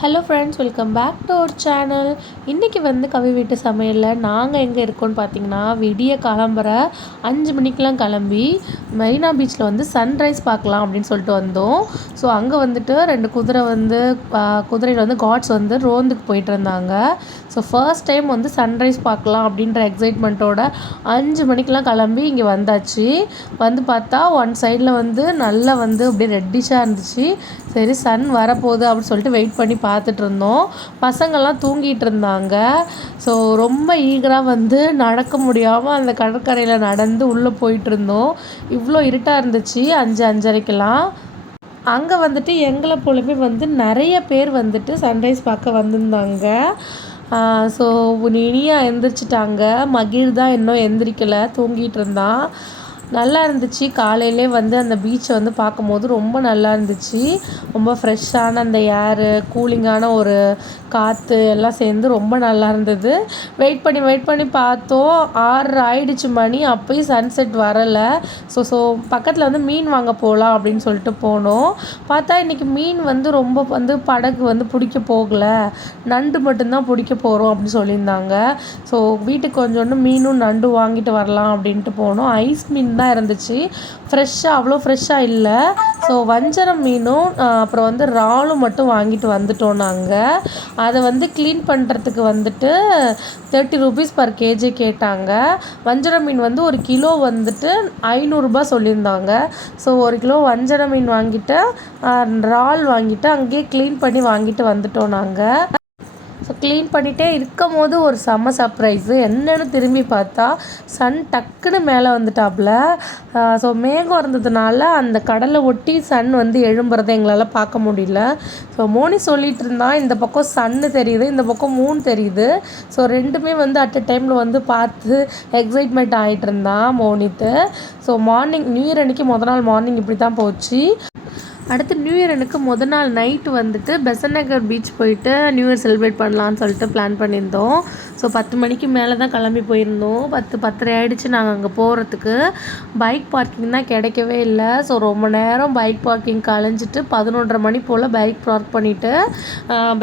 Hello friends, welcome back to our channel. இன்றைக்கி கவி வீட்டு சமையலில் நாங்கள் எங்கே இருக்கோன்னு பார்த்தீங்கன்னா, விடிய கிளம்புற 5 மணிக்கெலாம் கிளம்பி மெரினா பீச்சில் சன்ரைஸ் பார்க்கலாம் அப்படின்னு சொல்லிட்டு வந்தோம். ஸோ அங்கே 2 குதிரை குதிரையில் காட்ஸ் ரோந்துக்கு போயிட்டு இருந்தாங்க. ஸோ ஃபர்ஸ்ட் டைம் சன்ரைஸ் பார்க்கலாம் அப்படின்ற எக்ஸைட்மெண்ட்டோட 5 மணிக்கெலாம் கிளம்பி இங்கே வந்தாச்சு. பார்த்தா ஒன் சைடில் நல்லா அப்படியே ரெட்டிஷாக இருந்துச்சு. சரி, சன் வரப்போகுது அப்படின்னு சொல்லிட்டு வெயிட் பண்ணி பார்த்துட்டு இருந்தோம். பசங்கள்லாம் தூங்கிட்டு இருந்தாங்க. ஸோ ரொம்ப ஈகராக நடக்க முடியாமல் அந்த கடற்கரையில் நடந்து உள்ளே போயிட்டு இருந்தோம். இவ்வளோ இருட்டாக இருந்துச்சு 5-5:30க்கெல்லாம். அங்கே எங்களை போலவே நிறைய பேர் சன்ரைஸ் பார்க்க வந்திருந்தாங்க. ஸோ இனியா எந்திரிச்சிட்டாங்க. மகிழ் தான் இன்னும் எந்திரிக்கலை, தூங்கிட்டு இருந்தான். நல்லா இருந்துச்சு. காலையிலே அந்த பீச்சை பார்க்கும்போது ரொம்ப நல்லா இருந்துச்சு. ரொம்ப ஃப்ரெஷ்ஷான அந்த ஏரு, கூலிங்கான ஒரு காற்று எல்லாம் சேர்ந்து ரொம்ப நல்லா இருந்தது. வெயிட் பண்ணி பார்த்தோம். 6 ஆயிடுச்சு மணி. அப்போயும் சன்செட் வரலை. ஸோ பக்கத்தில் மீன் வாங்க போகலாம் அப்படின்னு சொல்லிட்டு போனோம். பார்த்தா இன்றைக்கி மீன் ரொம்ப படகு பிடிக்க போகலை, நண்டு மட்டும்தான் பிடிக்க போகிறோம் அப்படின்னு சொல்லியிருந்தாங்க. ஸோ வீட்டுக்கு கொஞ்சோண்டு மீனும் நண்டு வாங்கிட்டு வரலாம் அப்படின்ட்டு போனோம். ஐஸ் மீன் தான் இருந்துச்சு. அவ்வளோ ஃப்ரெஷ்ஷாக இல்லை. ஸோ வஞ்சரம் மீனும் அப்புறம் இறாலும் மட்டும் வாங்கிட்டு வந்துட்டோம் நாங்கள். அதை க்ளீன் பண்ணுறதுக்கு 30 rupees per kg கேட்டாங்க. வஞ்சரம் மீன் ஒரு கிலோ 500 ரூபாய் சொல்லியிருந்தாங்க. ஸோ 1 கிலோ வஞ்சரம் மீன் வாங்கிட்டு இறால் வாங்கிட்டு அங்கேயே க்ளீன் பண்ணி வாங்கிட்டு வந்துட்டோம் நாங்கள். ஸோ க்ளீன் பண்ணிகிட்டே இருக்கும் போது ஒரு செம்ம சர்ப்ரைஸு. என்னென்னு திரும்பி பார்த்தா சன் டக்குன்னு மேலே வந்துட்டாப்புல. ஸோ மேகம் இருந்ததுனால அந்த கடலை ஒட்டி சன் எழும்புறதை எங்களால் பார்க்க முடியல. ஸோ மோனி சொல்லிகிட்டு இருந்தான், இந்த பக்கம் சன்னு தெரியுது, இந்த பக்கம் மூன் தெரியுது. ஸோ ரெண்டுமே அட் அ டைமில் பார்த்து எக்ஸைட்மெண்ட் ஆகிட்டு இருந்தான் மோனித்து. ஸோ நியூ இயர் அன்றைக்கி நாள் மார்னிங் இப்படி தான் போச்சு. அடுத்து நியூ இயர் எனக்கு நாள் நைட்டு பெசன்ட் நகர் பீச் போயிட்டு நியூ இயர் செலிப்ரேட் பண்ணலான்னு சொல்லிட்டு பிளான் பண்ணியிருந்தோம். ஸோ 10 மணிக்கு மேலே தான் கிளம்பி போயிருந்தோம். 10-10:30 ஆகிடுச்சு நாங்கள் அங்கே போகிறதுக்கு. பைக் பார்க்கிங் தான் கிடைக்கவே இல்லை. ஸோ ரொம்ப நேரம் பைக் பார்க்கிங் கலைஞ்சிட்டு 11:30 மணி போல் பைக் பார்க் பண்ணிவிட்டு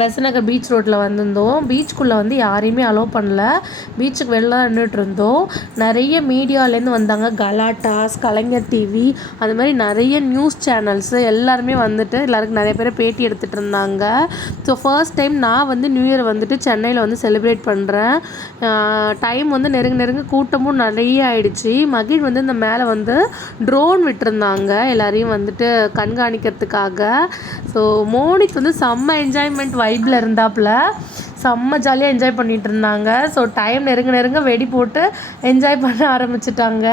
பெசன்ட் நகர் பீச் ரோட்டில் வந்திருந்தோம். பீச்சுக்குள்ளே யாரையுமே அலோவ் பண்ணல. பீச்சுக்கு வெளில நின்றுட்டு இருந்தோம். நிறைய மீடியாலேருந்து வந்தாங்க. கலாட்டாஸ், கலைஞர் டிவி, அது மாதிரி நிறைய நியூஸ் சேனல்ஸு எல்லாருமே எல்லாருக்கும் நிறைய பேர் பேட்டி எடுத்துகிட்டு இருந்தாங்க. ஸோ ஃபர்ஸ்ட் டைம் நான் நியூ இயர் சென்னையில் செலிப்ரேட் பண்ணுறேன். டைம் நெருங்க கூட்டமும் நிறைய ஆயிடுச்சு. மகிழ் இந்த மேலே ட்ரோன் விட்டுருந்தாங்க எல்லாரையும் கண்காணிக்கிறதுக்காக. ஸோ மோனிக் செம்ம என்ஜாய்மெண்ட் வைப்பில் இருந்தாப்புல. செம்ம ஜாலியாக என்ஜாய் பண்ணிகிட்டு இருந்தாங்க. ஸோ டைம் நெருங்க வெடி போட்டு என்ஜாய் பண்ண ஆரம்பிச்சிட்டாங்க.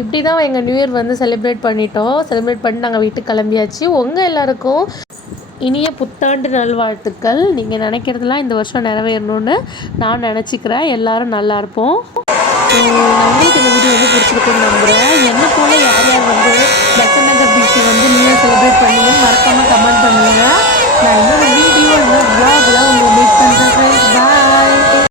இப்படி தான் எங்கள் நியூ இயர் வந்து செலிப்ரேட் பண்ணிட்டோம். செலிப்ரேட் பண்ணி நாங்கள் வீட்டுக்கு கிளம்பியாச்சு. உங்கள் எல்லாருக்கும் இனிய புத்தாண்டு நல்வாழ்த்துக்கள். நீங்கள் நினைக்கிறதெல்லாம் இந்த வருஷம் நிறைவேறணும்னு நான் நினச்சிக்கிறேன். எல்லோரும் நல்லா இருப்போம். உங்களுக்கு இந்த வீடியோ வந்து பிடிச்சிருக்குன்னு நம்புகிறேன். என்ன போல் யார் யார் வந்து பெசன்ட் நகர் பீச்சில் வந்து நியூ இயர் செலிப்ரேட் பண்ணீங்கன்னு மறக்காமல் கமெண்ட் பண்ணுங்கள். நான் இன்னும்